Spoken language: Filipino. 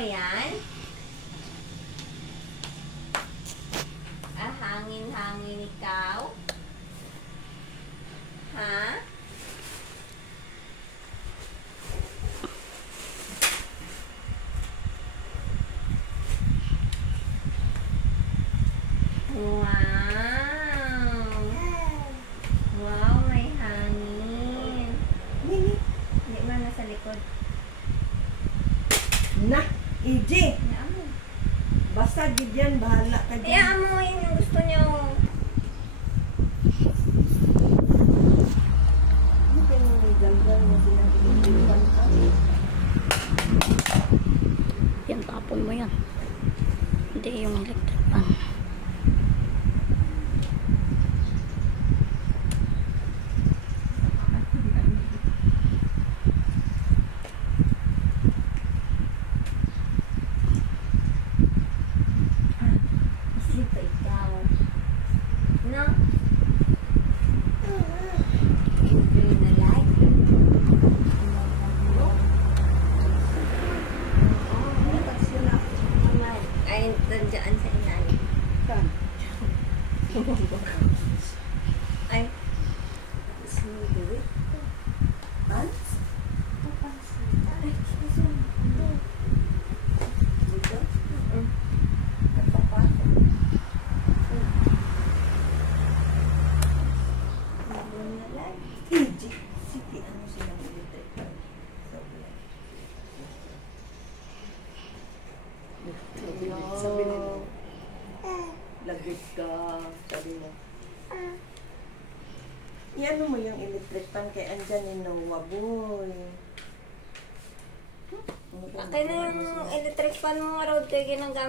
yan? Ah, hangin-hangin ikaw? Ha? Wow! Wow, may hangin. Hindi man nasa likod. Na, EJ! Amoy. Basta Gideon, bahala ka dyan. Amoyin yung gusto niyo. Hindi ka nang may ganggang na sinagilipan ka. Yan, tapon mo yan. Hindi yung electric pan. Isip ikaw. No? Green na light. Ay, nandiyan sa ilalim. Ay. Pants? Ay, Dito? Mm. EJ! Sige, ano silang electric? Sabi nila, lagit ka, sabi mo. Iano mo yung electric pan kay andyan ni Noah, boy. akin na yung electric fan mo, Rod. Kaya ginagamit.